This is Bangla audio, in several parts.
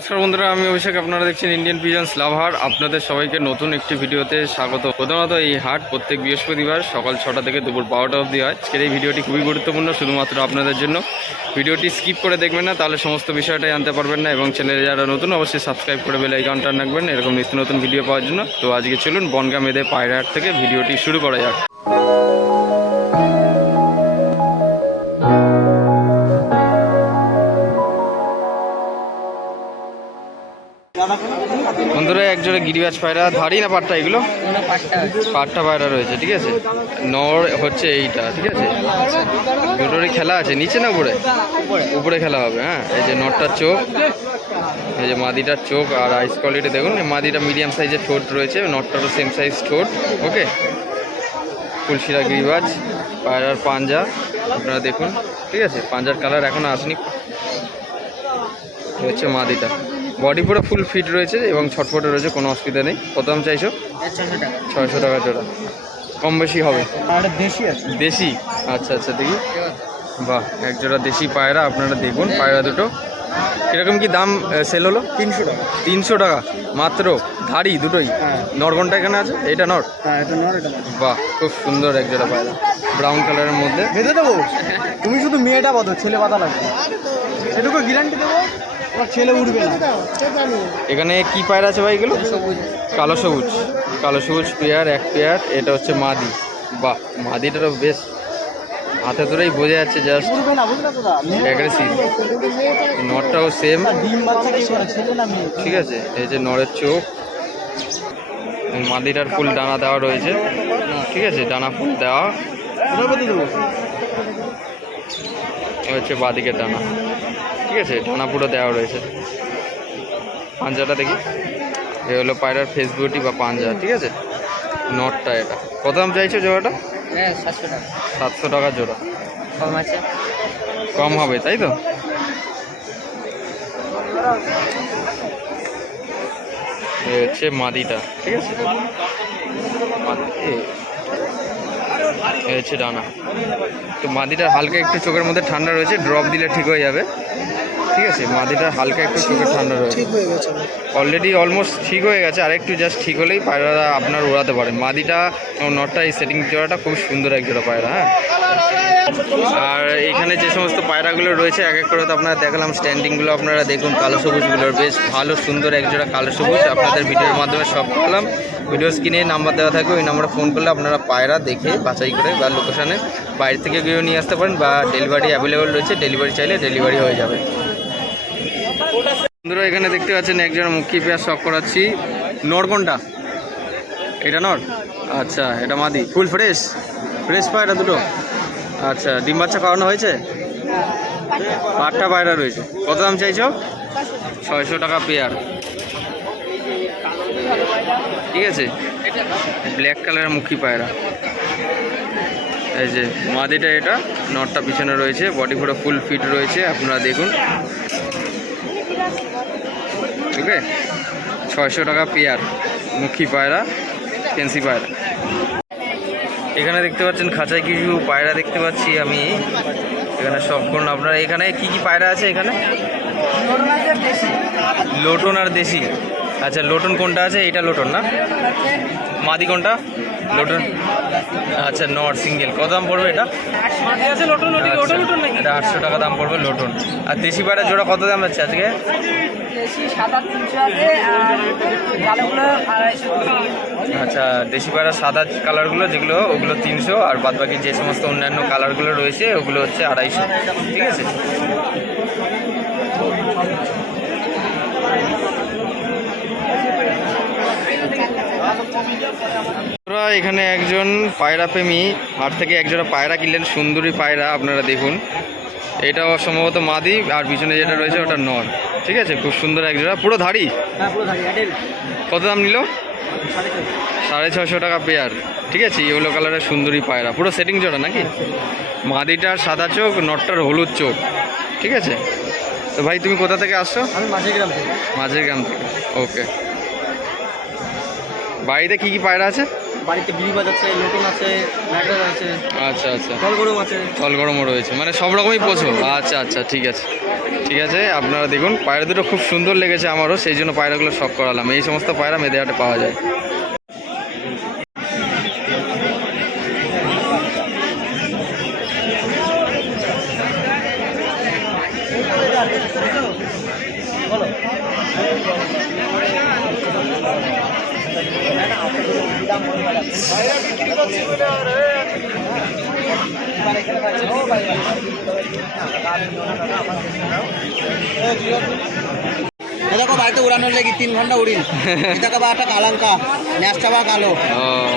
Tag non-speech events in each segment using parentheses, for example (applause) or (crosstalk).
নমস্কার বন্ধুরা, আমি অভিষেক, আপনারা দেখছেন ইন্ডিয়ান পিজন্স লাভার আপনাদের সবাইকে নতুন একটি ভিডিওতে স্বাগত। প্রধানত এই হাট প্রত্যেক বৃহস্পতিবার সকাল ছটা থেকে দুপুর বারোটা অবধি হয়। আজকের এই ভিডিওটি খুবই গুরুত্বপূর্ণ, শুধুমাত্র আপনাদের জন্য। ভিডিওটি স্কিপ করে দেখবেন না, তাহলে সমস্ত বিষয়টাই জানতে পারবেন না এবং চ্যানেলে যারা নতুন, অবশ্যই সাবস্ক্রাইব করে বেল আইকনটা রাখবেন। এরকম নিত্য নতুন ভিডিও পাওয়ার জন্য। তো আজকে চলুন, বনগা মেদে পায়রা হাট থেকে ভিডিওটি শুরু করা যাক। বন্ধুরা, একজোড়া গিরিবাজ পায়রা। ধাড়ি না পাট্টা, এগুলো? পাট্টা পায়রা রয়েছে, ঠিক আছে? নর হচ্ছে এইটা, ঠিক আছে? দুটোরই খেলা আছে, নিচে না উপরে? উপরে খেলা হবে হ্যাঁ? এই যে নটটার চোখ, এই যে মাদিটার চোখ আর আইস কোয়ালিটি দেখুন মাদিটা মিডিয়াম সাইজের ঠোঁট রয়েছে নটটারও সেম সাইজ ঠোঁট ওকে ফুলশিরা গিরিবাজ, পায়রার পাঞ্জা, আপনারা দেখুন, ঠিক আছে? পাঞ্জার কালার এখনও আসেনি। হচ্ছে মাদিটা। বডি পুরো ফুল ফিট রয়েছে এবং ছটফটে রয়েছে কোনো অসুবিধা নেই। কত দাম চাইছো? ছয়শো টাকা জোড়া। কম বেশি হবে? দেশি আছে। দেশি? আচ্ছা আচ্ছা দেখি। বাহ এক জোড়া দেশি পায়রা আপনারা দেখুন পায়রা দুটো। কীরকম কি দাম সেল হলো? তিনশো টাকা। তিনশো টাকা। মাত্র ধাড়ি দুটোই? হ্যাঁ। নরগনটা এখানে আছে? এটা নর? হ্যাঁ এটা নর বাহ খুব সুন্দর এক জোড়া পায়রা। ব্রাউন কালারের মধ্যে। বেঁধে দেবো? তুমি শুধু মেয়েটা বাঁধো ছেলে বাঁধা লাগবে। এটুকু গ্যারান্টি দেবো? ছেলে উঠবে না। এখানে কি পায়রা আছে ভাই এগুলো? কালো সবুজ। কালো সবুজ পেয়ার এক পেয়ার এটা হচ্ছে মাদি। বাহ মাদিটারও বেশ হাতে ধরেই বোঝা যাচ্ছে জাস্ট অ্যাগ্রেসিভ নটটাও সেম ঠিক আছে এই যে নরের চোখ। মাদিটার ফুল ডানা দেওয়া রয়েছে। ঠিক আছে ডানা ফুল দেওয়া। হচ্ছে বাদিকের ডানা। আছে ডানা পুরো দেওয়া রয়েছে। পাঞ্জাটা দেখি। এ হলো পায়রার ফেস বিউটি বা পাঞ্জা ঠিক আছে? নটটা এটা। কত দাম চাইছো জোড়াটা? হ্যাঁ সাতশো টাকা। সাতশো টাকা জোড়া। কম আছে। কম হবে তাই তো? হচ্ছে মাদিটা ঠিক আছে? হচ্ছে ডানা। তো মাদিটার হালকা একটু চোখের মধ্যে ঠান্ডা রয়েছে ড্রপ দিলে ঠিক হয়ে যাবে। ঠিক আছে মাদিটা হালকা একটু চোখের ঠান্ডা রয়েছে। ঠিক অলরেডি অলমোস্ট ঠিক হয়ে গেছে আর একটু জাস্ট ঠিক হলেই পায়রাটা আপনার উড়াতে পারেন মাদিটা নটটা এই সেটিং জোড়াটা খুব সুন্দর এক জোড়া পায়রা হ্যাঁ? আর এখানে যে সমস্ত পায়রাগুলো রয়েছে এক এক করে তো আপনারা দেখালাম স্ট্যান্ডিংগুলো আপনারা দেখুন কালো সবুজগুলোর বেশ ভালো সুন্দর এক জোড়া কালো সবুজ। আপনাদের ভিডিওর মাধ্যমে সব করলাম ভিডিও স্ক্রিনে নাম্বার দেওয়া থাকবে ওই নাম্বারে ফোন করলে আপনারা পায়রা দেখে বাছাই করে বা লোকেশানে বাইরে থেকে গিয়েও নিয়ে আসতে পারেন বা ডেলিভারি অ্যাভেলেবেল রয়েছে ডেলিভারি চাইলে ডেলিভারি হয়ে যাবে। বন্ধুরা, এখানে দেখতে পাচ্ছেন একজন মুখী পেঁয়াজ শখ করাচ্ছি। নর কোনটা এটা নর? আচ্ছা এটা মাদি। Full fresh? ফ্রেশ পায়রা দুটো? আচ্ছা ডিম বাচ্চা খাওয়ানো হয়েছে? আটটা পায়রা রয়েছে। কত দাম চাইছো? ছয়শো টাকা পেয়ার। ঠিক আছে। ব্ল্যাক কালারের মুখী পায়রা। এই যে, মাদিটা এটা নটটা পিছনে রয়েছে। বডি পুরো ফুল ফিট রয়েছে, আপনারা দেখুন। ওকে? ছয়শো টাকা পেয়ার, মুখী পায়রা ফেন্সি পায়রা। এখানে দেখতে পাচ্ছেন খাঁচায় কিছু পায়রা দেখতে পাচ্ছি আমি। এখানে সব কোন আপনারা এখানে কি কি পায়রা আছে এখানে? লোটন আর দেশি। আচ্ছা লোটন কোনটা আছে? এটা লোটন না? মাদি কোনটা? লোটন। আচ্ছা নট সিঙ্গেল। কত দাম পড়বে এটা? আচ্ছা, এটা আটশো টাকা দাম পড়বে লোটন। আর দেশি পায়রা জোড়া কত দাম আছে আজকে আচ্ছা দেশি পায়রা সাদা কালারগুলো যেগুলো ওগুলো তিনশো আর বাদ বাকি যে সমস্ত অন্যান্য কালারগুলো রয়েছে ওগুলো হচ্ছে আড়াইশো। ঠিক আছে? এখানে একজন পায়রা প্রেমী। হাট থেকে একজোড়া পায়রা কিনলেন সুন্দরী পায়রা আপনারা দেখুন। এটাও সম্ভবত মাদি আর পিছনে যেটা রয়েছে ওটা নর। ঠিক আছে? খুব সুন্দর একজোড়া। পুরো ধাড়ি? হ্যাঁ কত দাম নিল? সাড়ে ছশো টাকা পেয়ার ঠিক আছে? ইয়েলো কালারের সুন্দরী পায়রা। পুরো সেটিং জোড়া নাকি? মাদিটার সাদা চোখ নটটার হলুদ চোখ। ঠিক আছে? তো ভাই তুমি কোথা থেকে আসছো? আমি মাঝে গ্রাম থেকে। মাঝের গ্রাম থেকে। ওকে। বাড়িতে কি কি পায়রা আছে? বাড়িতে গিরিবাজ আছে লোটন আছে ম্যাড্রাস আছে আচ্ছা আচ্ছা। জলগরম আছে। ফল গরমও রয়েছে। মানে সব রকমই পশু আচ্ছা আচ্ছা ঠিক আছে। ঠিক আছে আপনারা দেখুন পায়রা দুটো খুব সুন্দর লেগেছে আমারও সেই জন্য পায়রাগুলো শখ করালাম। এই সমস্ত পায়রা মেদেহাটে পাওয়া যায়। দেখো বাড়িতে উড়ানোর লেগে তিন ঘণ্টা উড়িন দেখো (laughs) বা একটা কালাঙ্কা ন্যাসটা বা কালো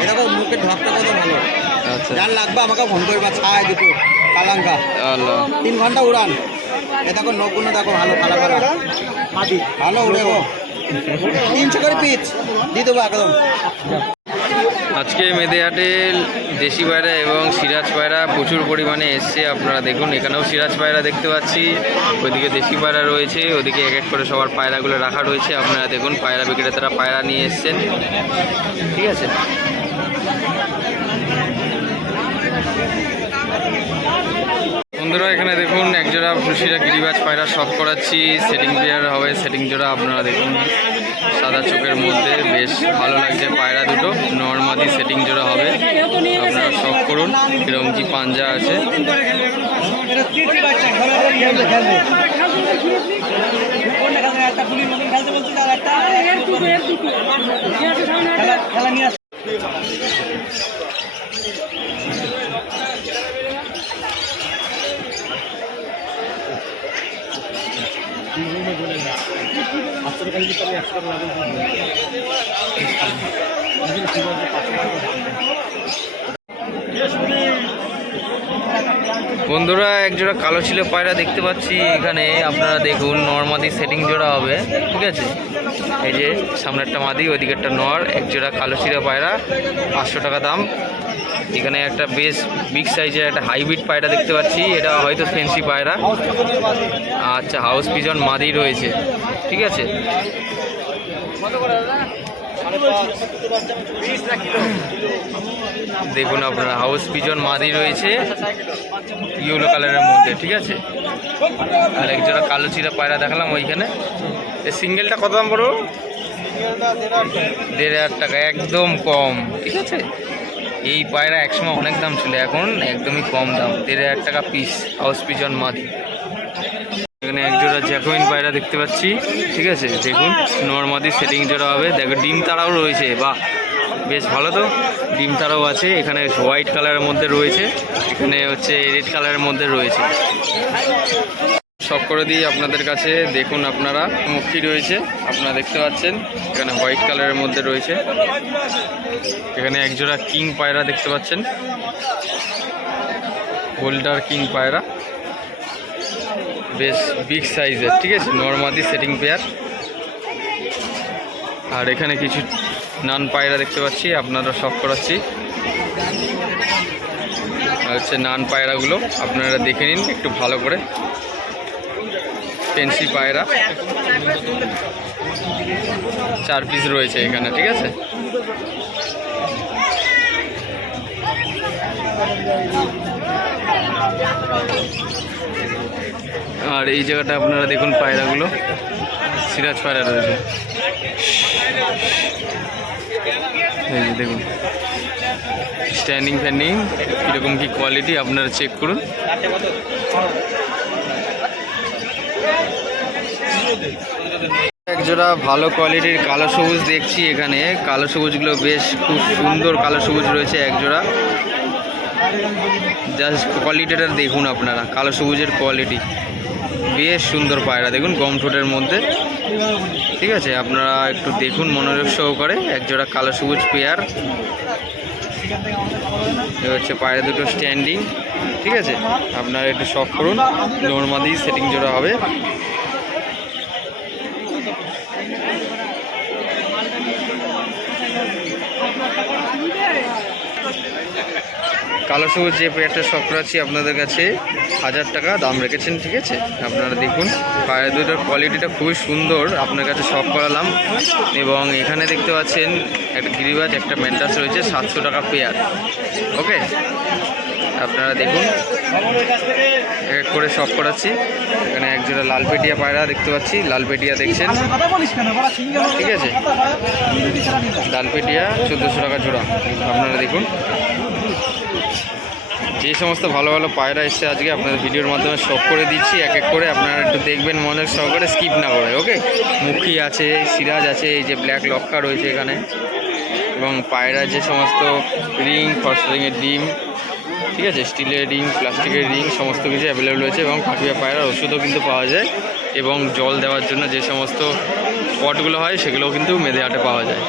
দেখো মুখের ঢকটা কত ভালো। আচ্ছা। যার লাগবে আমাকে ফোন করবা ছায় দুটো কালাঙ্কা। তিন ঘণ্টা উড়ান। এ দেখো নগুলো দেখো ভালো কালা কালা ভালো উড়ে গো। তিনশো করে পিচ দিয়ে দেবো একদম। আজকে মেদেহাটে দেশি পায়রা এবং সিরাজ পায়রা প্রচুর পরিমাণে এসছে, আপনারা দেখুন, এখানেও সিরাজ পায়রা দেখতে পাচ্ছি। ওইদিকে দেশি পায়রা রয়েছে ওদিকে এক এক করে সবার পায়রাগুলো রাখা রয়েছে, আপনারা দেখুন, পায়রা বিক্রেতারা পায়রা নিয়ে এসছেন। ঠিক আছে? বন্ধুরা, এখানে দেখুন, একজোড়া খুশিরা গিরিবাজ পায়রা শখ করাচ্ছি। সেটিং পেয়ার হবে সেটিং জোড়া, আপনারা দেখুন, সাদা চোখের মধ্যে, বেশ ভালো লাগছে পায়রা দুটো। নর্মাদি সেটিং জোড়া হবে, আপনারা শখ করুন, এরকম কি পাঞ্জা আছে। বন্ধুরা, একজোড়া কালো ছিল পায়রা দেখতে পাচ্ছি। এখানে আপনারা দেখুন, নর্মাদি সেটিং জোড়া হবে, ঠিক আছে? এই যে সামনে একটা মাদি ওইদিকে একটা নর এক জোড়া কালো ছিল পায়রা, পাঁচশো টাকা দাম। এখানে একটা বেশ বিগ সাইজের একটা হাইব্রিড পায়রা দেখতে পাচ্ছি, এটা হয়তো ফেন্সি পায়রা। আচ্ছা হাউস পিজন মাদি রয়েছে। ঠিক আছে। দেখুন আপনারা, হাউস পিজন মাদি রয়েছে ইয়েলো কালারের মধ্যে, ঠিক আছে? আর একজোড়া কালো চিরা পায়রা দেখালাম ওইখানে। এই সিঙ্গেলটা কত দাম পড়ো দেড় হাজার টাকা, একদম কম, ঠিক আছে? এই পায়রা একসময় অনেক দাম ছিল, এখন একদমই কম দাম, দেড় হাজার টাকা পিস হাউস পিজন মাদি। এখানে এক জোড়া জ্যাকোইন পায়রা দেখতে পাচ্ছি, ঠিক আছে? দেখুন, নর্মাদি সেটিং জোড়া হবে। দেখো, ডিম তারাও রয়েছে, বাহ! বেশ ভালো তো। ডিম তারাও আছে, এখানে হোয়াইট কালারের মধ্যে রয়েছে, এখানে হচ্ছে রেড কালারের মধ্যে রয়েছে। সব করে দিই আপনাদের কাছে, দেখুন আপনারা, মুখি রয়েছে, আপনারা দেখতে পাচ্ছেন, এখানে হোয়াইট কালারের মধ্যে রয়েছে। এখানে একজোড়া কিং পায়রা দেখতে পাচ্ছেন। হোল্ডার কিং পায়রা। বেশ বিগ সাইজের ঠিক আছে? নর্মাদি সেটিং পেয়ার আর এখানে কিছু নান পায়রা দেখতে পাচ্ছি, আপনারা শখ করাচ্ছি। হচ্ছে নান পায়রাগুলো, আপনারা দেখে নিন একটু ভালো করে। পেন্সি পায়রা। চার পিস রয়েছে এখানে, ঠিক আছে? আর এই জায়গাটা আপনারা দেখুন পায়রাগুলো। সিরাজ পায়রা রয়েছে। এই যে দেখুন। স্ট্যান্ডিং ফ্যান্ডিং কীরকম কী কোয়ালিটি আপনারা চেক করুন। একজোড়া ভালো কোয়ালিটির কালো সবুজ দেখছি এখানে। কালো সবুজগুলো বেশ খুব সুন্দর কালো সবুজ রয়েছে একজোড়া। জাস্ট কোয়ালিটিটা দেখুন আপনারা। কালো সবুজের কোয়ালিটি বেশ সুন্দর পায়রা। দেখুন, গম ঠোঁটের মধ্যে। ঠিক আছে, আপনারা একটু দেখুন মনোযোগ সহকারে। একজোড়া কালো সবুজ পেয়ার। হচ্ছে পায়রা দুটো স্ট্যান্ডিং ঠিক আছে, আপনারা একটু শখ করুন। নর্মাদি সেটিং জোড়া হবে। কালো সবুজ যে পেয়ারটা শখ করাচ্ছি আপনাদের কাছে, হাজার টাকা দাম রেখেছেন, ঠিক আছে? আপনারা দেখুন পায়ের দুটোর কোয়ালিটিটা খুবই সুন্দর, আপনার কাছে শখ করালাম। এবং এখানে দেখতে পাচ্ছেন, একটা গিরিবাজ, একটা মেন্টাস রয়েছে, সাতশো টাকা পেয়ার। ওকে? আপনারা দেখুন, এক করে সব করাচ্ছি। এখানে একজোড়া লাল পেটিয়া পায়রা দেখতে পাচ্ছি লাল পেটিয়া দেখছেন। ঠিক আছে? লাল পেটিয়া চোদ্দোশো টাকা জোড়া। আপনারা দেখুন। যে সমস্ত ভালো ভালো পায়রা এসছে আজকে আপনাদের ভিডিওর মাধ্যমে সব করে দিচ্ছি, এক এক করে আপনারা একটু দেখবেন মনের সহকারে স্কিপ না করে ওকে মুখী আছে, সিরাজ আছে, এই যে ব্ল্যাক লক্কা রয়েছে এখানে। এবং পায়রা যে সমস্ত রিং ফসরিংয়ের ডিম, ঠিক আছে? স্টিলের রিং, প্লাস্টিকের রিং, সমস্ত কিছু অ্যাভেলেবেল রয়েছে এবং পাখিয়া পায়রার ওষুধও কিন্তু পাওয়া যায় এবং জল দেওয়ার জন্য যে সমস্ত পটগুলো হয় সেগুলোও কিন্তু মেদে হাটে পাওয়া যায়।